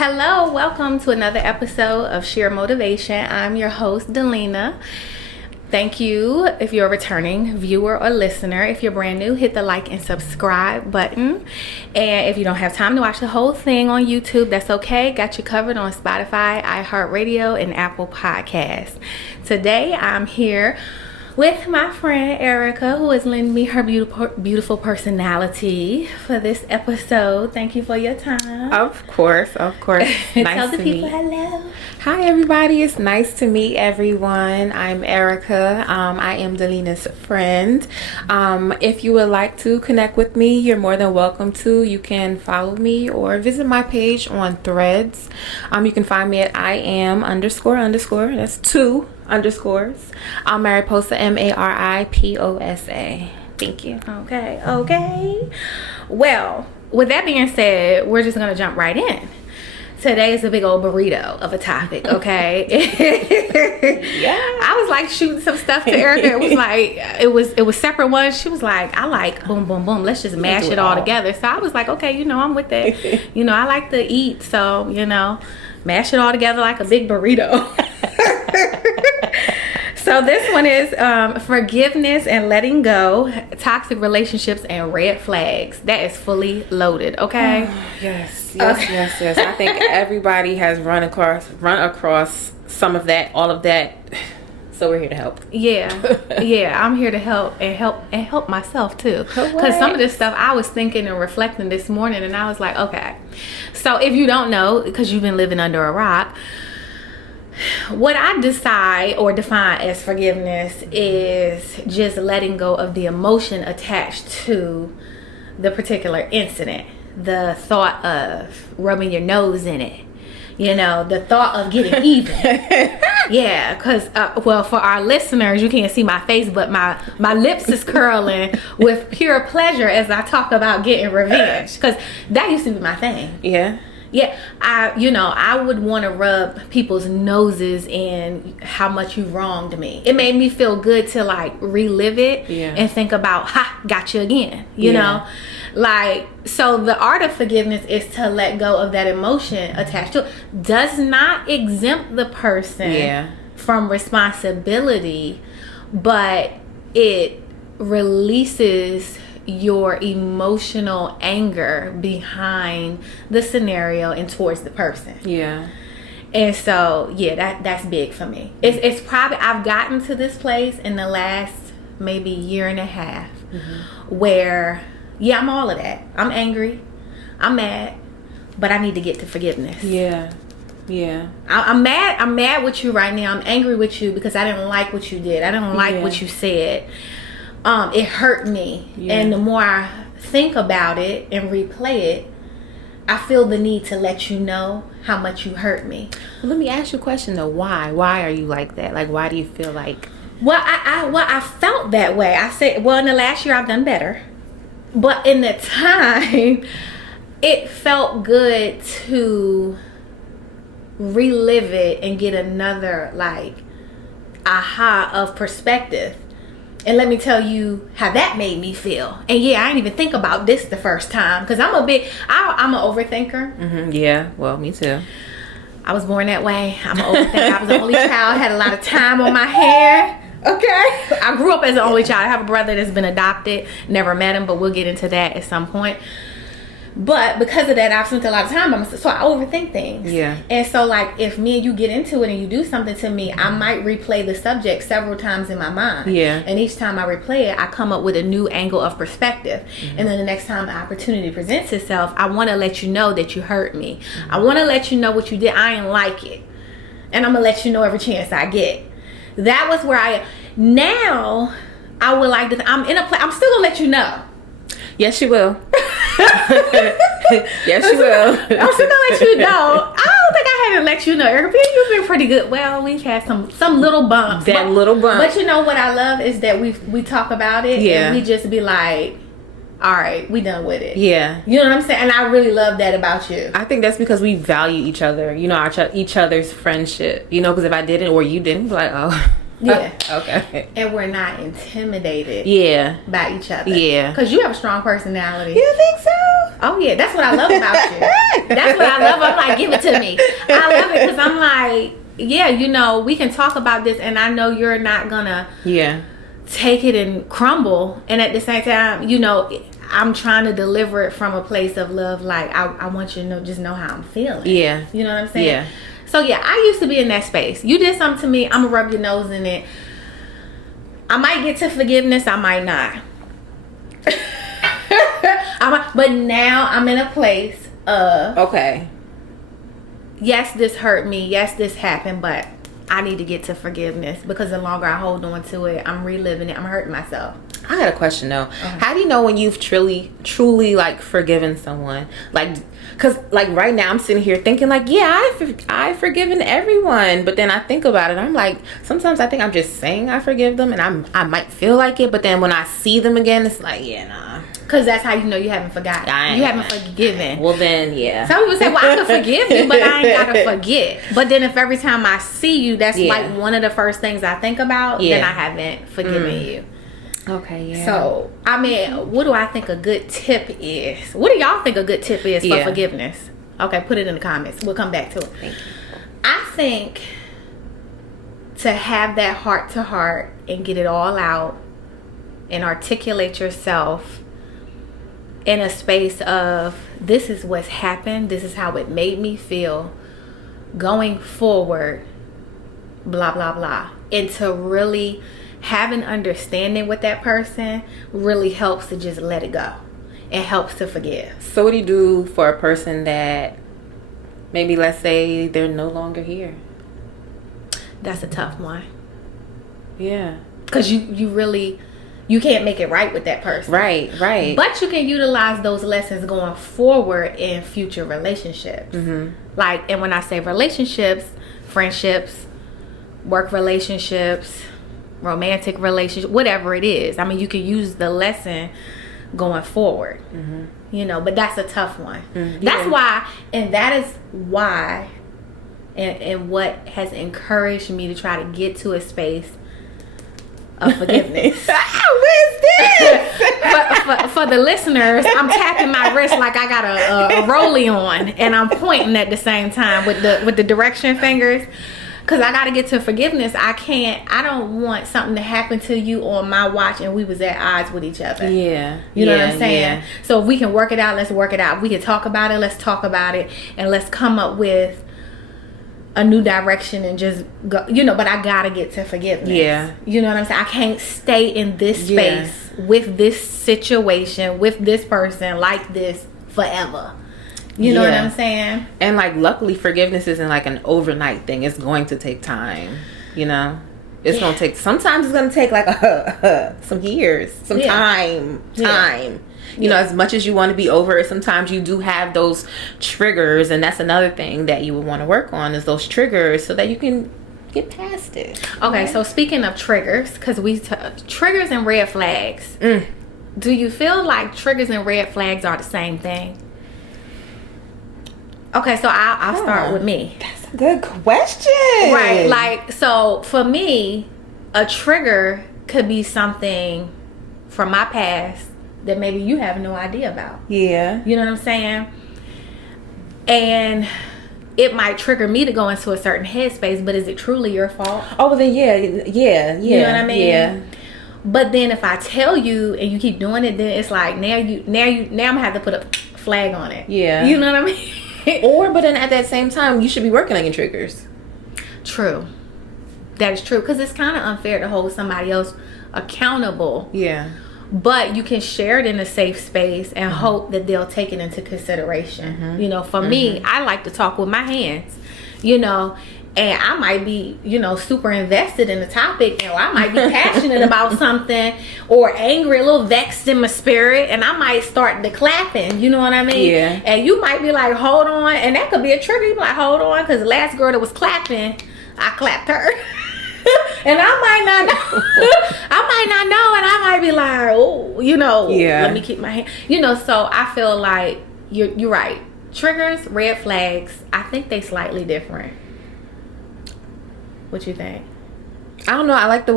Hello, welcome to another episode of Sheer Motivation. I'm your host, Delina. Thank you if you're a returning viewer or listener. If you're brand new, hit the like and subscribe button. And if you don't have time to watch the whole thing on YouTube, that's okay. Got you covered on Spotify, iHeartRadio, and Apple Podcasts. Today, I'm here with my friend Erika, who has lent me her beautiful personality for this episode. Thank you for your time. Of course. Nice Tell the to people meet. hello. Hi, everybody. It's nice to meet everyone. I'm Erika. I am Delina's friend. If you would like to connect with me, you're more than welcome to. You can follow me or visit my page on Threads. You can find me at __. That's 2 underscores. Mariposa, Mariposa. Thank you. Okay. Well, with that being said, we're just going to jump right in. Today is a big old burrito of a topic, okay? Yeah. I was like shooting some stuff to Erika. It was like, it was separate ones. She was like, I like boom, boom, boom. Let's just mash it all together. So I was like, okay, I'm with that. I like to eat. So, mash it all together like a big burrito. So this one is forgiveness and letting go, toxic relationships and red flags. That is fully loaded, okay? Yes. I think everybody has run across some of that, all of that. So we're here to help. Yeah, I'm here to help myself too. Because some of this stuff I was thinking and reflecting this morning, and I was like, okay. So if you don't know, because you've been living under a rock, what I decide or define as forgiveness is just letting go of the emotion attached to the particular incident. The thought of rubbing your nose in it. The thought of getting even. Yeah, because, for our listeners, you can't see my face, but my lips is curling with pure pleasure as I talk about getting revenge. Because that used to be my thing. Yeah. Yeah, I would want to rub people's noses in how much you wronged me. It made me feel good to like relive it and think about, got you again, you know? Like, so the art of forgiveness is to let go of that emotion attached to it. Does not exempt the person from responsibility, but it releases your emotional anger behind the scenario and towards the person. Yeah. And so, that's big for me. It's probably, I've gotten to this place in the last maybe year and a half where, I'm all of that. I'm angry. I'm mad. But I need to get to forgiveness. Yeah. I'm mad with you right now. I'm angry with you because I didn't like what you did. I didn't like what you said. It hurt me. And the more I think about it and replay it, I feel the need to let you know how much you hurt me. Well, let me ask you a question though. Why are you like that? Like, why do you feel like? Well, I felt that way. I said, in the last year I've done better, but in the time, it felt good to relive it and get another aha of perspective. And let me tell you how that made me feel. And I didn't even think about this the first time. Because I'm an overthinker. Yeah, well, me too. I was born that way. I'm an overthinker. I was the only child. Had a lot of time on my hair. Okay. I grew up as an only child. I have a brother that's been adopted. Never met him, but we'll get into that at some point. But because of that, I've spent a lot of time so I overthink things. Yeah. And so if me and you get into it and you do something to me, I might replay the subject several times in my mind. Yeah. And each time I replay it, I come up with a new angle of perspective. And then the next time the opportunity presents itself, I want to let you know that you hurt me. I want to let you know what you did. I ain't like it. And I'm going to let you know every chance I get. That was where now I would like to, I'm in a place, I'm still going to let you know. Yes, you will. Yes, you will. I'm still gonna let you know. I don't think I haven't let you know, Erika. You've been pretty good. Well, we've had some little bumps. Little bump. But you know what I love is that we talk about it and we just be like, all right, we done with it. Yeah. You know what I'm saying? And I really love that about you. I think that's because we value each other. Each other's friendship. Because if I didn't or you didn't, be like, oh. Yeah. Okay. And we're not intimidated. Yeah. By each other. Yeah. Because you have a strong personality. You think so? Oh yeah, that's what I love about you. That's what I love. I'm like, give it to me. I love it because I'm like, yeah, you know, we can talk about this, and I know you're not gonna take it and crumble. And at the same time, you know, I'm trying to deliver it from a place of love. Like I want you to know, just know how I'm feeling. Yeah. You know what I'm saying? Yeah. So yeah, I used to be in that space. You did something to me, I'm gonna rub your nose in it. I might get to forgiveness, I might not. But now I'm in a place of, okay, yes, this hurt me, yes, this happened, but I need to get to forgiveness, because the longer I hold on to it, I'm reliving it, I'm hurting myself. I got a question though. How do you know when you've truly like forgiven someone? Like, cause like right now I'm sitting here thinking like, yeah, I've forgiven everyone, but then I think about it, I'm like, sometimes I think I'm just saying I forgive them, and I might feel like it, but then when I see them again, it's like, yeah, nah. Cause that's how you know you haven't forgotten. You haven't forgiven. Well then, yeah. Some people say, well, I can forgive you, but I ain't gotta forget. But then if every time I see you, that's like one of the first things I think about, then I haven't forgiven you. Okay, yeah. So, I mean, what do I think a good tip is? What do y'all think a good tip is for forgiveness? Okay, put it in the comments. We'll come back to it. Thank you. I think to have that heart to heart and get it all out and articulate yourself in a space of, this is what's happened, this is how it made me feel, going forward, blah, blah, blah. And to really have an understanding with that person really helps to just let it go. It helps to forgive. So what do you do for a person that maybe, let's say, they're no longer here? That's a tough one. Yeah. Because you can't make it right with that person. Right. But you can utilize those lessons going forward in future relationships. Like, and when I say relationships, friendships, work relationships, romantic relationship, whatever it is. I mean, you can use the lesson going forward. You know, but that's a tough one. That's why, and that is why, and what has encouraged me to try to get to a space of forgiveness. Where's this? for the listeners, I'm tapping my wrist like I got a rollie on, and I'm pointing at the same time with the direction fingers. Because I got to get to forgiveness. I don't want something to happen to you on my watch and we was at odds with each other. Yeah. You know what I'm saying? So if we can work it out, let's work it out. If we can talk about it, let's talk about it. And let's come up with a new direction and just go, you know, but I got to get to forgiveness. Yeah. You know what I'm saying? I can't stay in this space with this situation, with this person like this forever. You know what I'm saying? And like, luckily forgiveness isn't like an overnight thing. It's going to take time, you know? It's going to take, sometimes it's going to take like some years, some time. You know, as much as you want to be over it, sometimes you do have those triggers, and that's another thing that you would want to work on, is those triggers, so that you can get past it. Okay, so speaking of triggers, because triggers and red flags. Do you feel like triggers and red flags are the same thing? Okay, so I'll start with me. That's a good question. Right, like, so for me, a trigger could be something from my past that maybe you have no idea about. Yeah. You know what I'm saying? And it might trigger me to go into a certain headspace, but is it truly your fault? Oh, well then yeah. You know what I mean? Yeah. But then if I tell you and you keep doing it, then it's like now I'm gonna have to put a flag on it. Yeah. You know what I mean? But then at that same time, you should be working on your triggers. True. That is true. Because it's kind of unfair to hold somebody else accountable. Yeah. But you can share it in a safe space and hope that they'll take it into consideration. You know, for me, I like to talk with my hands, you know, and I might be, you know, super invested in the topic, and I might be passionate about something, or angry, a little vexed in my spirit, and I might start the clapping, you know what I mean? Yeah. And you might be like, hold on, and that could be a trigger. You be like, hold on, because the last girl that was clapping, I clapped her. And I might not know, and I might be like, oh, you know, let me keep my hand, you know. So I feel like you're right. Triggers, red flags, I think they slightly different. What you think? I don't know. I like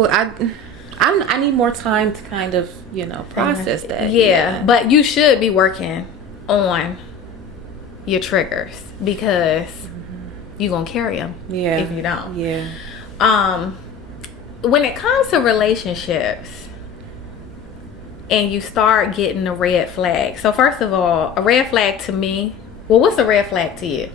I need more time to kind of, process that. Yeah, but you should be working on your triggers because you're going to carry them if you don't. Yeah. When it comes to relationships and you start getting a red flag. So first of all, a red flag to me, what's a red flag to you?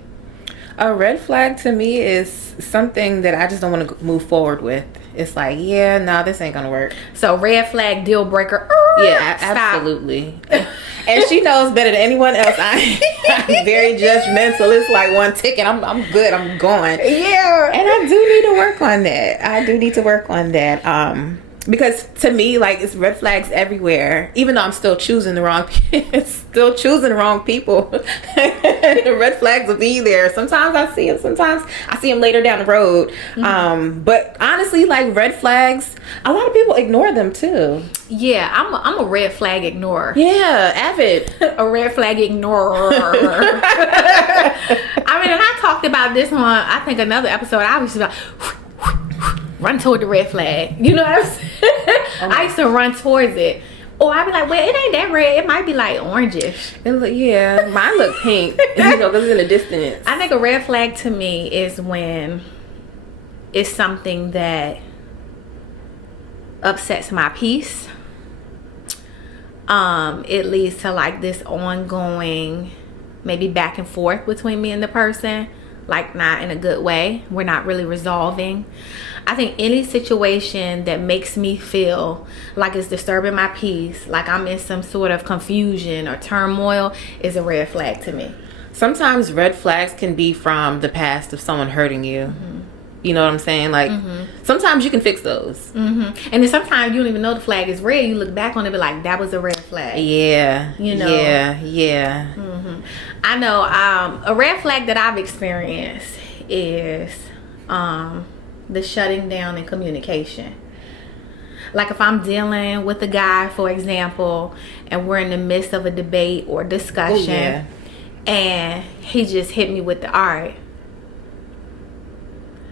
A red flag to me is something that I just don't want to move forward with. It's like, this ain't gonna work. So red flag, deal breaker. Yeah, absolutely. And she knows better than anyone else. I'm very judgmental. It's like one tick and I'm good. I'm going. Yeah. And I do need to work on that. Because to me, like, it's red flags everywhere. Even though I'm still choosing the wrong people. The red flags will be there. Sometimes I see them. Sometimes I see them later down the road. But honestly, like, red flags, a lot of people ignore them too. Yeah, I'm a red flag ignorer. Yeah, avid. A red flag ignorer. I mean, and I talked about this on, I think, another episode. I was just like, run toward the red flag. You know what I'm saying? I used to run towards it. Or I'd be like, well, it ain't that red. It might be like orangish. Mine look pink. Because it's in the distance. I think a red flag to me is when it's something that upsets my peace. It leads to like this ongoing, maybe back and forth between me and the person. Like, not in a good way. We're not really resolving. I think any situation that makes me feel like it's disturbing my peace, like I'm in some sort of confusion or turmoil, is a red flag to me. Sometimes red flags can be from the past of someone hurting you. You know what I'm saying? Like, sometimes you can fix those. And then sometimes you don't even know the flag is red. You look back on it and be like, that was a red flag. Yeah. You know? Yeah. I know a red flag that I've experienced is the shutting down in communication. Like if I'm dealing with a guy, for example, and we're in the midst of a debate or discussion, and he just hit me with the all right.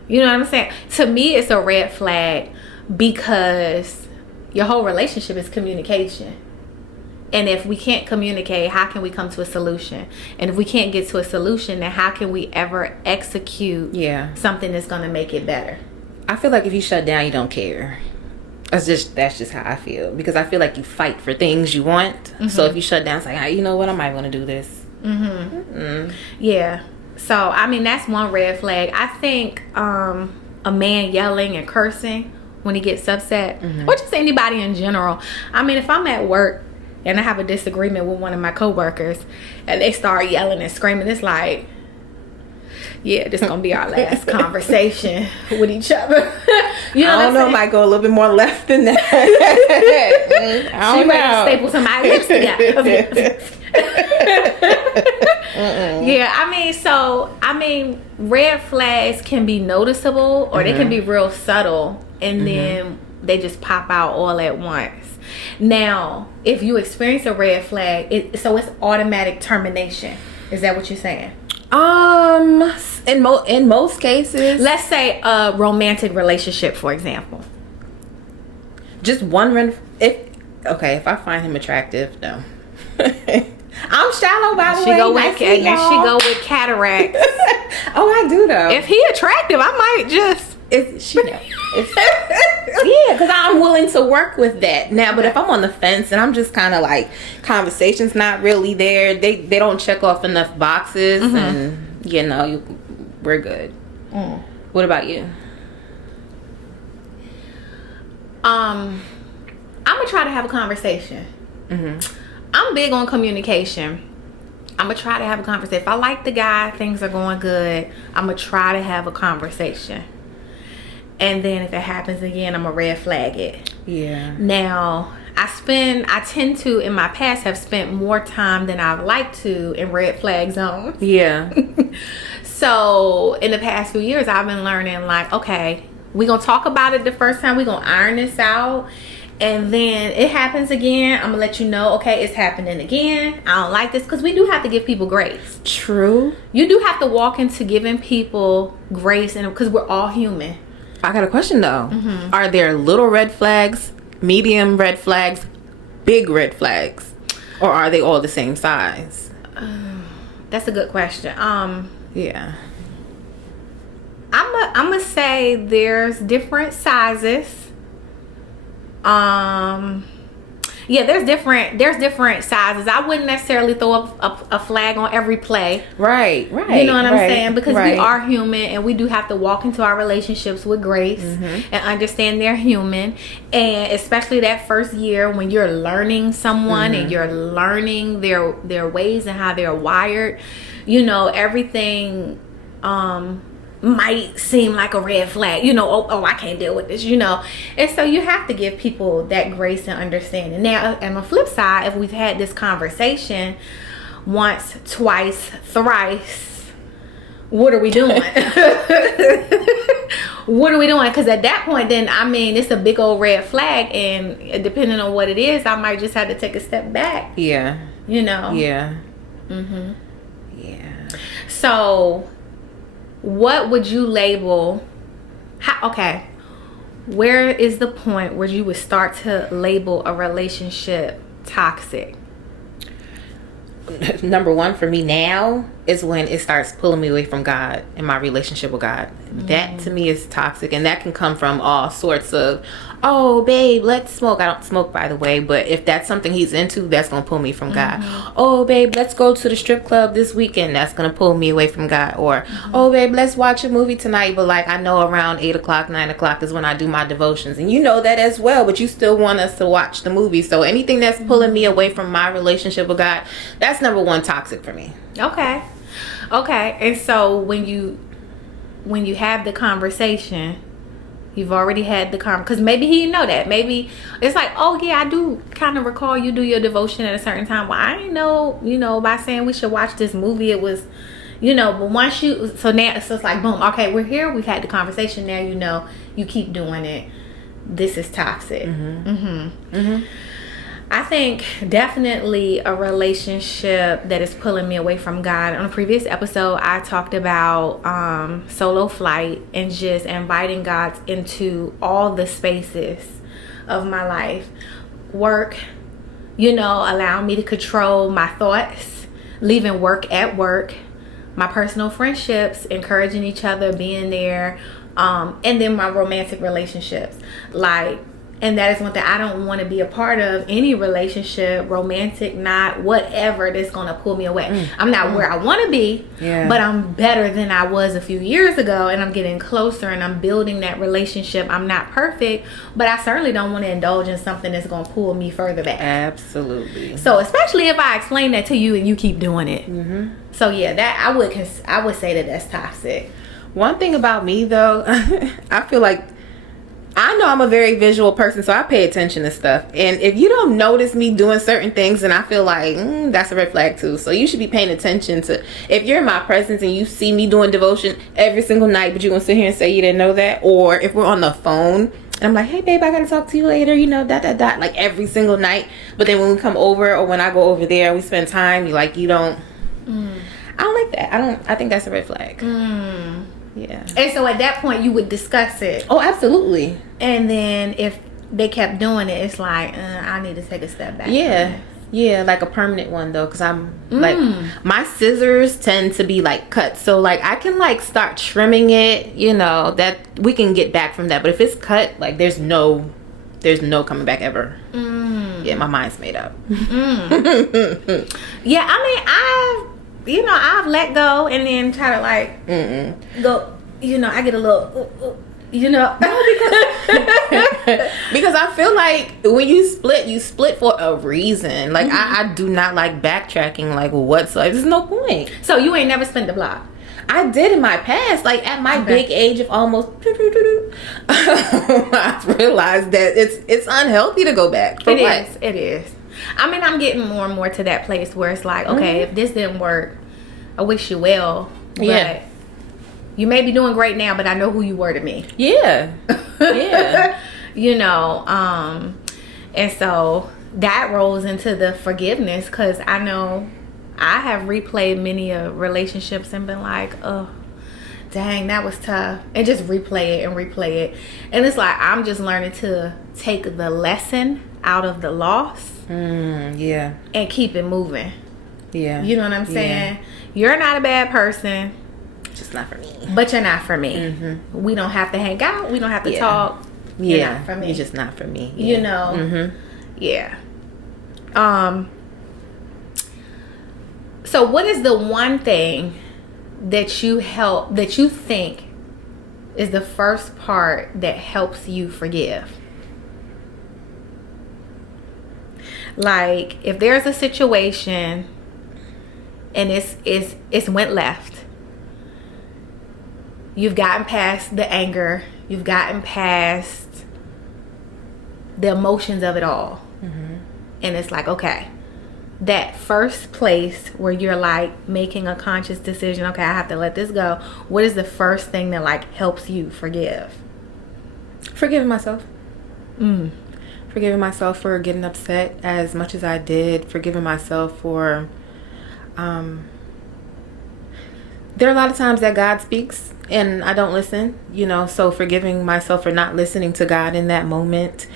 You know what I'm saying? To me, it's a red flag because your whole relationship is communication. And if we can't communicate, how can we come to a solution? And if we can't get to a solution, then how can we ever execute something that's going to make it better? I feel like if you shut down, you don't care. That's just how I feel. Because I feel like you fight for things you want. So if you shut down, it's like, you know what? I might want to do this. Yeah. So, I mean, that's one red flag. I think a man yelling and cursing when he gets upset, or just anybody in general. I mean, if I'm at work and I have a disagreement with one of my coworkers and they start yelling and screaming, it's like, yeah, this is going to be our last conversation with each other. You know I don't know, might go a little bit more left than that. She ready to staple some lips together. Yeah, I mean, red flags can be noticeable or they can be real subtle, and then they just pop out all at once. Now, if you experience a red flag, so it's automatic termination. Is that what you're saying? In most cases, let's say a romantic relationship, for example. Just one if I find him attractive, no. I'm shallow, by the way. She go with cataracts. Oh, I do though. If he attractive, I might just. Yeah, because I'm willing to work with that now. But if I'm on the fence and I'm just kind of like, conversation's not really there, they don't check off enough boxes, and we're good. What about you? I'm gonna try to have a conversation. I'm big on communication. I'm gonna try to have a conversation. If I like the guy, things are going good, I'm gonna try to have a conversation. And then if it happens again, I'm gonna red flag it. Yeah. Now, I tend to, in my past, have spent more time than I'd like to in red flag zones. Yeah. So, in the past few years, I've been learning, like, okay, we're gonna talk about it the first time. We're gonna iron this out. And then it happens again, I'm gonna let you know, okay, it's happening again. I don't like this, because we do have to give people grace. True. You do have to walk into giving people grace, and because we're all human. I got a question though. Are there little red flags, medium red flags, big red flags, or are they all the same size? That's a good question. Yeah. I'm gonna say there's different sizes. Yeah, there's different sizes. I wouldn't necessarily throw up a flag on every play. Right. You know what I'm saying? Because we are human, and we do have to walk into our relationships with grace and understand they're human. And especially that first year when you're learning someone and you're learning their ways and how they're wired, you know, everything might seem like a red flag, you know. Oh, I can't deal with this, you know. And so you have to give people that grace and understanding. Now, on the flip side, if we've had this conversation once, twice, thrice, what are we doing? What are we doing? Because at that point, then, I mean, it's a big old red flag, and depending on what it is, I might just have to take a step back. Yeah. You know. Yeah. Yeah. So, what would you label? Okay, where is the point where you would start to label a relationship toxic? Number one for me now is when it starts pulling me away from God and my relationship with God. That to me is toxic, and that can come from all sorts of, oh babe, let's smoke. I don't smoke, by the way, but if that's something he's into, that's gonna pull me from God. Oh babe, let's go to the strip club this weekend. That's gonna pull me away from God. Or oh babe, let's watch a movie tonight, but like I know around 8 o'clock, 9 o'clock is when I do my devotions, and you know that as well, but you still want us to watch the movie. So anything that's pulling me away from my relationship with God, that's number one toxic for me. Okay. And so when you have the conversation, you've already had the because maybe he know that. Maybe it's like, oh yeah, I do kind of recall you do your devotion at a certain time. Well, I didn't know, you know, by saying we should watch this movie, it was, you know, but once so now it's just like, boom, okay, we're here, we've had the conversation, now you know, you keep doing it, this is toxic. I think definitely a relationship that is pulling me away from God. On a previous episode, I talked about solo flight and just inviting God into all the spaces of my life. Work, you know, allowing me to control my thoughts, leaving work at work, my personal friendships, encouraging each other, being there, and then my romantic relationships. And that is one thing I don't want to be a part of. Any relationship, romantic, not, whatever, that's going to pull me away. I'm not where I want to be, but I'm better than I was a few years ago, and I'm getting closer, and I'm building that relationship. I'm not perfect, but I certainly don't want to indulge in something that's going to pull me further back. Absolutely. So especially if I explain that to you and you keep doing it. So yeah, that I would say that that's toxic. One thing about me though, I feel like, I know I'm a very visual person, so I pay attention to stuff. And if you don't notice me doing certain things, then I feel like that's a red flag too. So you should be paying attention to, if you're in my presence and you see me doing devotion every single night, but you're going to sit here and say you didn't know that. Or if we're on the phone and I'm like, hey babe, I got to talk to you later, you know, like every single night. But then when we come over, or when I go over there, we spend time, you don't, I don't like that. I think that's a red flag. Yeah. And so at that point, you would discuss it. Oh, absolutely. And then if they kept doing it, it's like, I need to take a step back. Yeah, like a permanent one though, because I'm like, my scissors tend to be like cut, so like I can like start trimming it, you know, that we can get back from that. But if it's cut, like there's no coming back ever. Yeah, my mind's made up. Yeah, I mean, I've let go and then try to like go, you know, I get a little, you know. Because I feel like when you split for a reason. Like I do not like backtracking like whatsoever. There's no point. So you ain't never spent the block? I did in my past, like at my big age of almost I realized that it's unhealthy to go back. It is. I mean, I'm getting more and more to that place where it's like, okay, if this didn't work, I wish you well. But you may be doing great now, but I know who you were to me. Yeah. You know, and so that rolls into the forgiveness, because I know I have replayed many relationships and been like, oh, dang, that was tough. And just replay it and replay it. And it's like, I'm just learning to take the lesson out of the loss. Yeah. And keep it moving. Yeah. You know what I'm saying? You're not a bad person. Just not for me. But you're not for me. We don't have to hang out. We don't have to talk. You're not for me. You're just not for me. You know? Yeah. So what is the one thing that you think is the first part that helps you forgive? Like, if there's a situation and it's went left, you've gotten past the anger, you've gotten past the emotions of it all, and it's like, okay, that first place where you're like making a conscious decision, okay, I have to let this go. What is the first thing that like helps you forgive? Forgiving myself. Forgiving myself for getting upset as much as I did. Forgiving myself for there are a lot of times that God speaks and I don't listen, you know, so forgiving myself for not listening to God in that moment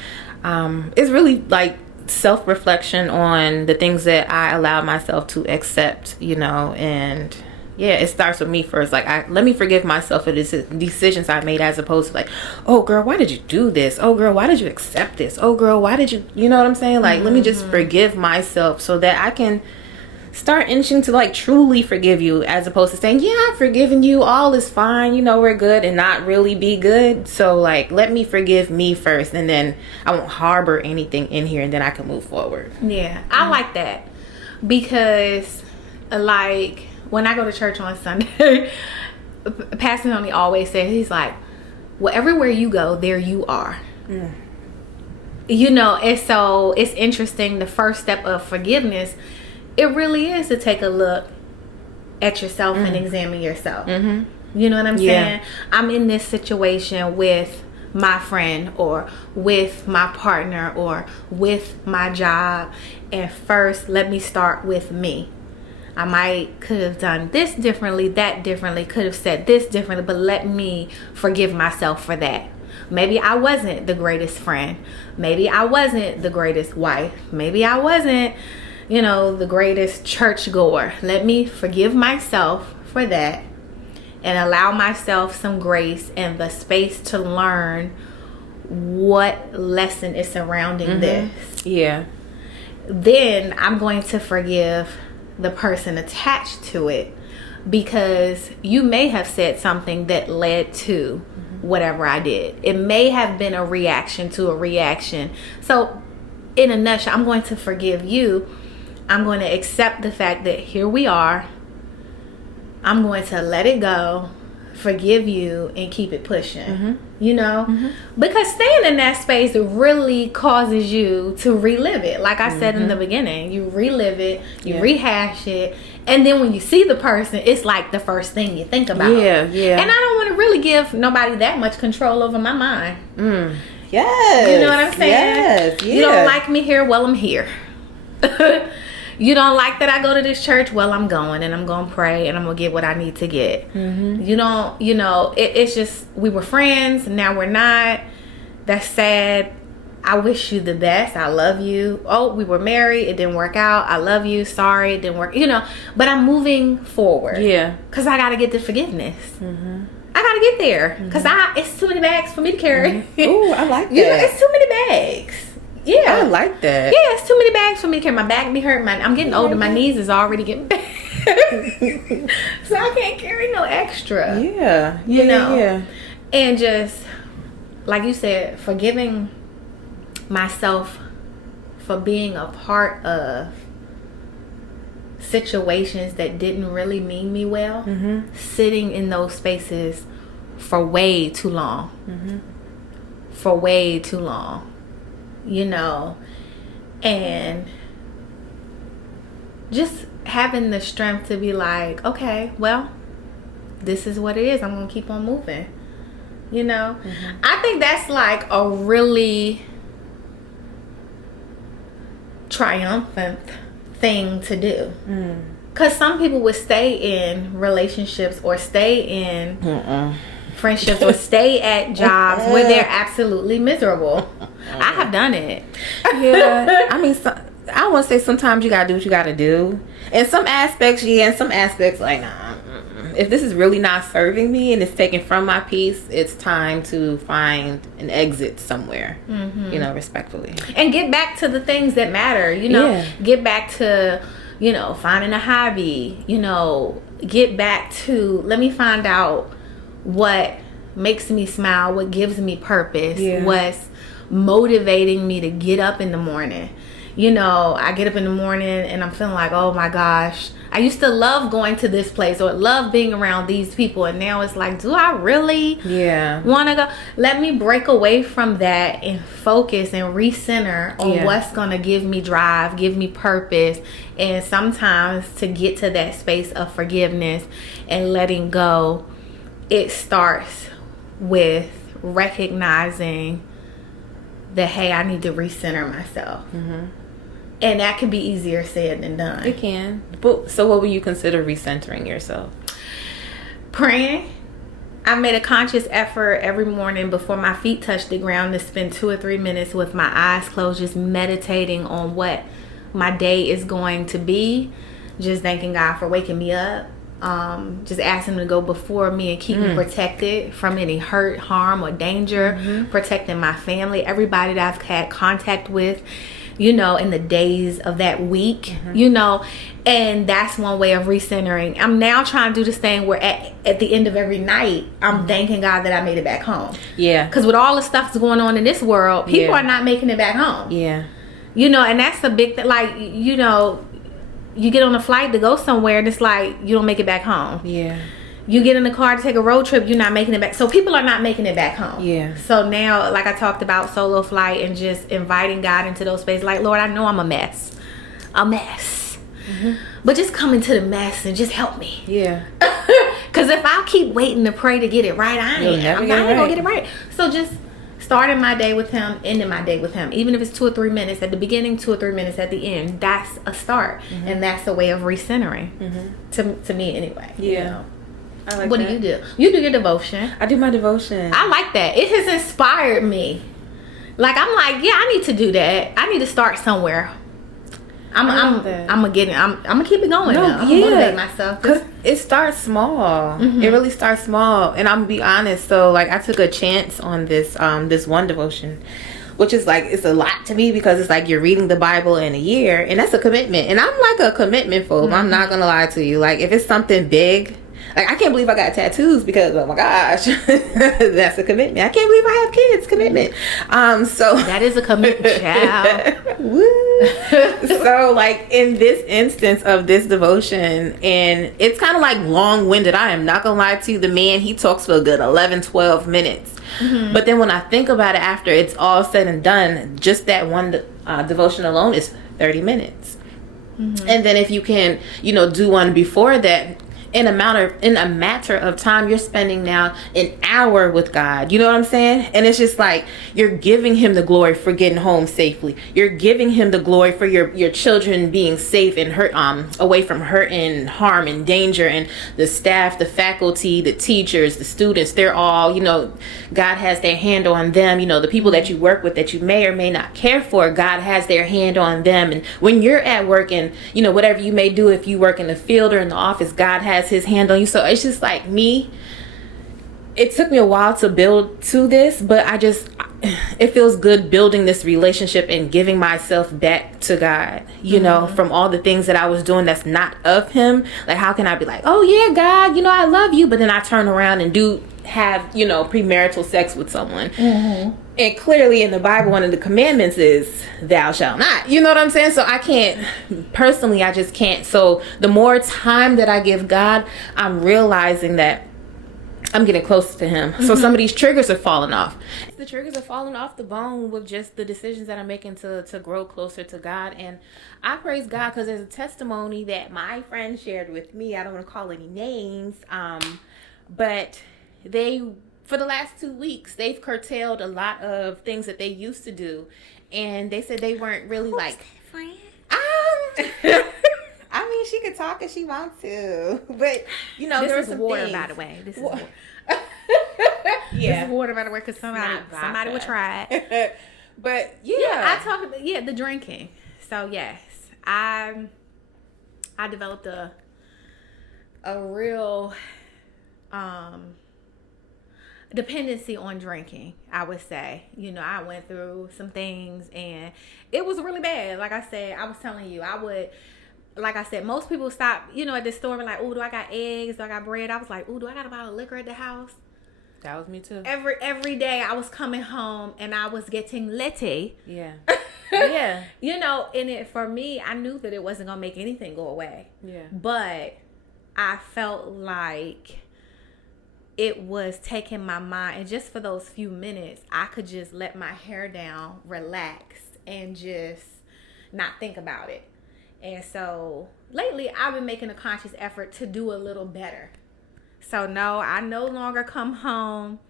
is really like self-reflection on the things that I allowed myself to accept, you know. And yeah, it starts with me first. Like, let me forgive myself for the decisions I made, as opposed to like, oh girl, why did you do this? Oh girl, why did you accept this? Oh girl, why did you know what I'm saying? Like, let me just forgive myself so that I can start inching to like truly forgive you, as opposed to saying, yeah, I've forgiven you, all is fine, you know, we're good, and not really be good. So like, let me forgive me first, and then I won't harbor anything in here, and then I can move forward. Yeah, I like that, because like when I go to church on Sunday, Pastor Tony always says, he's like, well, everywhere you go, there you are. You know, and so it's interesting, the first step of forgiveness, it really is to take a look at yourself and examine yourself. You know what I'm saying? I'm in this situation with my friend, or with my partner, or with my job, and first let me start with me. I could have done this differently, that differently, could have said this differently, but let me forgive myself for that. Maybe I wasn't the greatest friend. Maybe I wasn't the greatest wife. Maybe I wasn't, you know, the greatest church goer. Let me forgive myself for that and allow myself some grace and the space to learn what lesson is surrounding this. Yeah. Then I'm going to forgive the person attached to it, because you may have said something that led to whatever I did. It may have been a reaction to a reaction. So in a nutshell, I'm going to forgive you. I'm going to accept the fact that here we are. I'm going to let it go, forgive you, and keep it pushing. You know? Because staying in that space really causes you to relive it. Like I said in the beginning, you relive it, you rehash it, and then when you see the person, it's like the first thing you think about. And I don't want to really give nobody that much control over my mind. Yes. You know what I'm saying? Yes. You don't like me here? Well, I'm here. You don't like that I go to this church? Well, I'm going, and I'm going to pray, and I'm going to get what I need to get. You don't, you know, it's just, we were friends, now we're not. That's sad. I wish you the best. I love you. Oh, we were married. It didn't work out. I love you. Sorry, it didn't work. You know, but I'm moving forward. Yeah. Because I got to get the forgiveness. I got to get there. Because it's too many bags for me to carry. Ooh, I like that. You know, it's too many bags. Yeah, I like that. Yeah, it's too many bags for me to carry. My back be hurting. I'm getting older. My knees is already getting bad. So I can't carry no extra. Yeah. You know? And just, like you said, forgiving myself for being a part of situations that didn't really mean me well. Sitting in those spaces for way too long. For way too long. You know, and just having the strength to be like, okay, well, this is what it is. I'm gonna keep on moving. You know, I think that's like a really triumphant thing to do, Because some people would stay in relationships or stay in friendships or stay at jobs where they're absolutely miserable. I have done it. Yeah. I mean, I want to say sometimes you got to do what you got to do. In some aspects, yeah. In some aspects, like, nah. If this is really not serving me and it's taken from my peace, it's time to find an exit somewhere, you know, respectfully. And get back to the things that matter, you know. Get back to, you know, finding a hobby, you know. Get back to, let me find out what makes me smile, what gives me purpose, what's motivating me to get up in the morning. You know, I get up in the morning and I'm feeling like, oh my gosh, I used to love going to this place or love being around these people. And now it's like, do I really want to go? Let me break away from that and focus and recenter on what's going to give me drive, give me purpose. And sometimes to get to that space of forgiveness and letting go, it starts with recognizing that, hey, I need to recenter myself. And that can be easier said than done. It can. But so what would you consider recentering yourself? Praying. I made a conscious effort every morning before my feet touch the ground to spend 2 or 3 minutes with my eyes closed, just meditating on what my day is going to be. Just thanking God for waking me up. Just asking him to go before me and keep me protected from any hurt, harm, or danger. Protecting my family, everybody that I've had contact with, you know, in the days of that week, you know. And that's one way of recentering. I'm now trying to do this thing where at the end of every night, I'm thanking God that I made it back home. Because with all the stuff that's going on in this world, people are not making it back home. You know, and that's the big thing. Like, you know, you get on a flight to go somewhere and it's like you don't make it back home. You get in the car to take a road trip, you're not making it back. So people are not making it back home. So now, like I talked about solo flight and just inviting God into those spaces. Like, Lord, I know I'm a mess. But just come into the mess and just help me. Because if I keep waiting to pray to get it right, I ain't gonna get it right. So just starting my day with him, ending my day with him. Even if it's 2 or 3 minutes at the beginning, 2 or 3 minutes at the end. That's a start. And that's a way of recentering. To me anyway. You know? I like what that. do you do? You do your devotion. I do my devotion. I like that. It has inspired me. Like, I'm like, yeah, I need to do that. I need to start somewhere. I'm gonna keep it going. I'm gonna motivate myself because it starts small. It really starts small. And I'm gonna be honest. So, like, I took a chance on this one devotion, which is like, it's a lot to me because it's like you're reading the Bible in a year, and that's a commitment. And I'm like a commitment phobe. I'm not gonna lie to you. Like, if it's something big. Like, I can't believe I got tattoos because, oh my gosh, that's a commitment. I can't believe I have kids. Commitment. So that is a commitment, child. Woo. So, like, in this instance of this devotion, and it's kind of like long-winded. I am not gonna lie to you. The man, he talks for a good 11, 12 minutes. But then when I think about it after it's all said and done, just that one devotion alone is 30 minutes. And then if you can, you know, do one before that, in a matter of time, you're spending now an hour with God. You know what I'm saying? And it's just like you're giving him the glory for getting home safely. You're giving him the glory for your children being safe and hurt, away from hurt and harm and danger. And the staff, the faculty, the teachers, the students, they're all, you know, God has their hand on them. You know, the people that you work with that you may or may not care for, God has their hand on them. And when you're at work and, you know, whatever you may do, if you work in the field or in the office, God has his hand on you. So it's just like me, it took me a while to build to this, but it feels good building this relationship and giving myself back to God, you know, from all the things that I was doing that's not of him. Like, how can I be like, oh yeah, God, you know, I love you, but then I turn around and have, you know, premarital sex with someone. And clearly in the Bible, one of the commandments is thou shalt not. You know what I'm saying? So I can't, personally, I just can't. So the more time that I give God, I'm realizing that I'm getting closer to him. So some of these triggers are falling off. The triggers are falling off the bone with just the decisions that I'm making to grow closer to God. And I praise God because there's a testimony that my friend shared with me. I don't want to call any names, but for the last 2 weeks, they've curtailed a lot of things that they used to do. And they said they weren't really like... Who's that friend? I mean, she could talk if she wants to. But, you know, this is water, by the way. This is water. Yeah. This is water, by the way, because somebody would try it. But, yeah. I talk about, the drinking. So, yes, I developed a real dependency on drinking, I would say. You know, I went through some things and it was really bad. Like I said, I was telling you, like I said, most people stop, you know, at the store and like, oh, do I got eggs? Do I got bread? I was like, oh, do I got a bottle of liquor at the house? That was me too. Every day I was coming home and I was getting litty. Yeah. Yeah. You know, and for me, I knew that it wasn't going to make anything go away. Yeah. But I felt like it was taking my mind, and just for those few minutes, I could just let my hair down, relax, and just not think about it. And so lately, I've been making a conscious effort to do a little better. So no, I no longer come home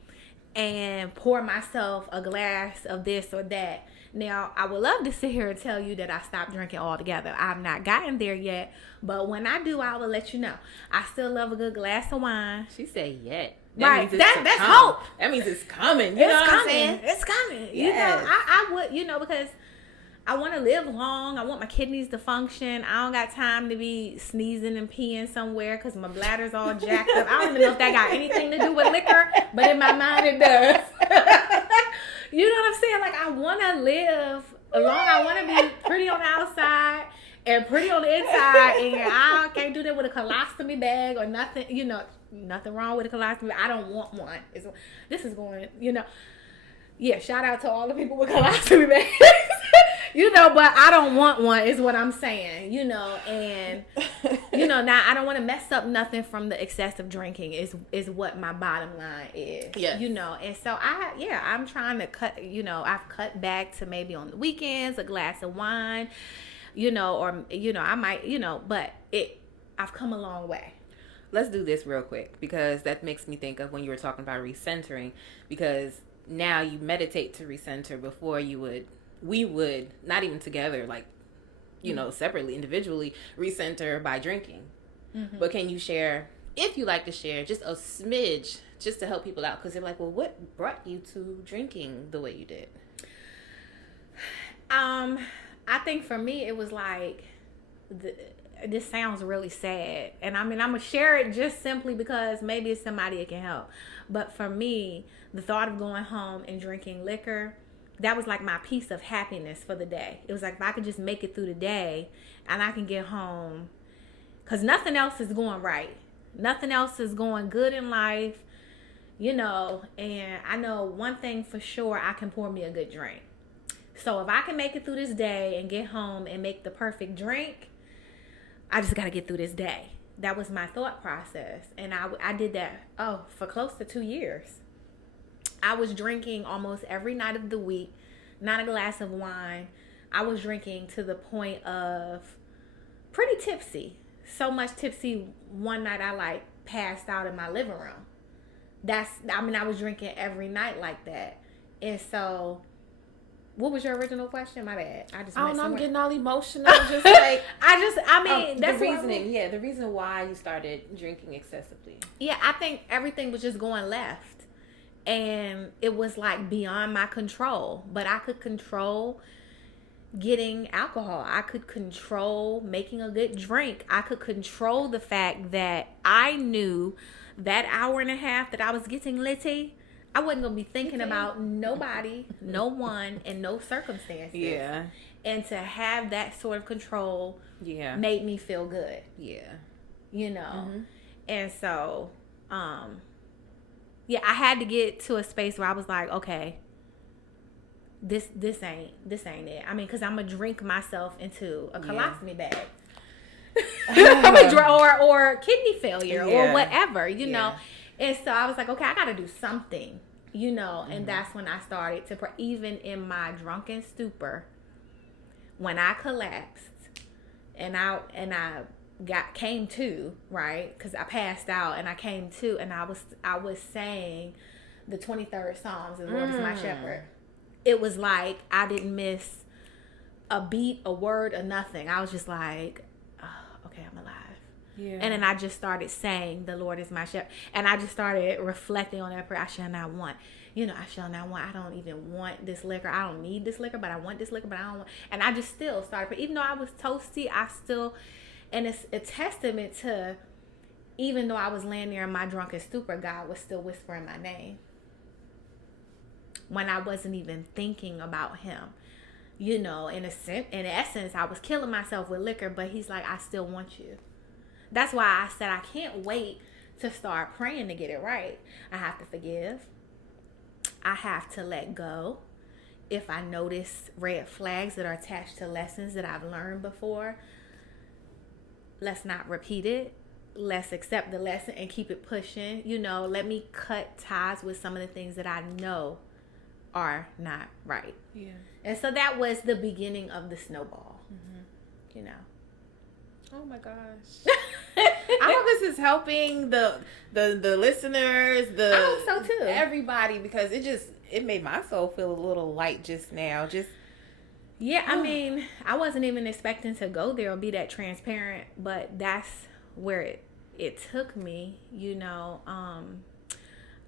and pour myself a glass of this or that. Now, I would love to sit here and tell you that I stopped drinking altogether. I've not gotten there yet, but when I do, I will let you know. I still love a good glass of wine. She said yet. Right, that's hope. That means it's coming. You know what I'm saying? It's coming. Yes. You know, I would, you know, because I want to live long. I want my kidneys to function. I don't got time to be sneezing and peeing somewhere because my bladder's all jacked up. I don't even know if that got anything to do with liquor, but in my mind it does. You know what I'm saying? Like, I want to live long. I want to be pretty on the outside and pretty on the inside, and I can't do that with a colostomy bag or nothing. You know, nothing wrong with a colostomy bag. I don't want one. This is going, you know. Yeah, shout out to all the people with colostomy bags. You know, but I don't want one is what I'm saying, you know, and, you know, now I don't want to mess up nothing from the excessive drinking is what my bottom line is, you know, and so I'm trying to cut, you know, I've cut back to maybe on the weekends, a glass of wine, you know, or, you know, I might, you know, but I've come a long way. Let's do this real quick because that makes me think of when you were talking about recentering, because now you meditate to recenter. Before we would not even together, like, you know, separately, individually recenter by drinking. Mm-hmm. But can you share, if you like to share, just a smidge just to help people out? Because they're like, well, what brought you to drinking the way you did? I think for me it was like this sounds really sad, and I mean I'm gonna share it just simply because maybe it's somebody it can help. But for me, the thought of going home and drinking liquor, that was like my piece of happiness for the day. It was like if I could just make it through the day and I can get home, because nothing else is going right. Nothing else is going good in life, you know, and I know one thing for sure, I can pour me a good drink. So if I can make it through this day and get home and make the perfect drink, I just got to get through this day. That was my thought process. And I did that, for close to 2 years. I was drinking almost every night of the week, not a glass of wine. I was drinking to the point of pretty tipsy. So much tipsy, one night I like passed out in my living room. I was drinking every night like that. And so, what was your original question? My bad. I'm getting all emotional. Just like, that's the reasoning. Yeah, the reason why you started drinking excessively. Yeah, I think everything was just going left. And it was like beyond my control. But I could control getting alcohol. I could control making a good drink. I could control the fact that I knew that hour and a half that I was getting litty, I wasn't going to be thinking about nobody, no one, and no circumstances. Yeah. And to have that sort of control made me feel good. Yeah. You know? Mm-hmm. And so, I had to get to a space where I was like, okay, this ain't it. I mean, because I'm going to drink myself into a colostomy bag. I'm a or kidney failure or whatever, you know. And so I was like, okay, I got to do something, you know. And that's when I started to, even in my drunken stupor, when I collapsed and I came to, right? Because I passed out and I came to, and I was saying the 23rd Psalms, the Lord is my shepherd. It was like I didn't miss a beat, a word, or nothing. I was just like, oh, okay, I'm alive. Yeah. And then I just started saying, the Lord is my shepherd. And I just started reflecting on that prayer. I shall not want. I shall not want. I don't even want this liquor. I don't need this liquor, but I want this liquor, but I don't want. And I just still started. Even though I was toasty, I still, and it's a testament to, even though I was laying there in my drunken stupor, God was still whispering my name. When I wasn't even thinking about him. In essence, I was killing myself with liquor, but he's like, I still want you. That's why I said I can't wait to start praying to get it right. I have to forgive. I have to let go. If I notice red flags that are attached to lessons that I've learned before, let's not repeat it. Let's accept the lesson and keep it pushing. Let me cut ties with some of the things that I know are not right. Yeah. And so that was the beginning of the snowball. Oh my gosh. I hope this is helping the listeners, I hope so too. Everybody, because it made my soul feel a little light just now. Yeah, I mean, I wasn't even expecting to go there or be that transparent, but that's where it took me,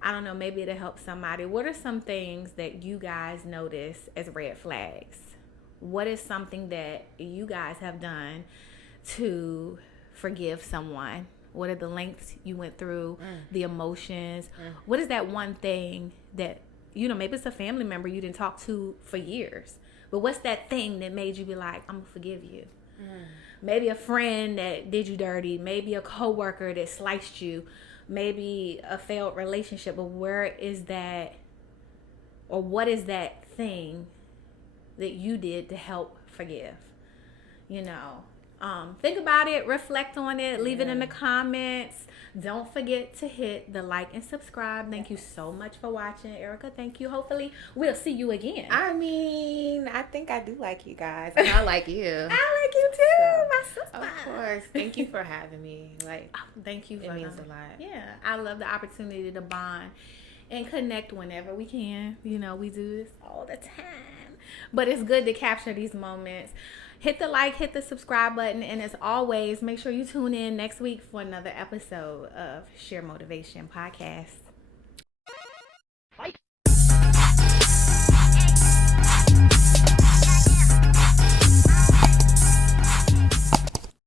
I don't know, maybe it'll help somebody. What are some things that you guys notice as red flags? What is something that you guys have done to forgive someone? What are the lengths you went through, the emotions? What is that one thing that, maybe it's a family member you didn't talk to for years, but what's that thing that made you be like, I'm going to forgive you? Maybe a friend that did you dirty, maybe a coworker that sliced you, maybe a failed relationship, but where is that, or what is that thing that you did to help forgive? Think about it, reflect on it, leave it in the comments. Don't forget to hit the like and subscribe. Thank you so much for watching, Erika. Thank you. Hopefully we'll see you again. I mean, I think I do like you guys, and I like you. I like you too, my sister. Of course. Thank you for having me. Thank you. It means a lot. Yeah, I love the opportunity to bond and connect whenever we can. We do this all the time, but it's good to capture these moments. Hit the like, hit the subscribe button, and as always, make sure you tune in next week for another episode of Share Motivation Podcast.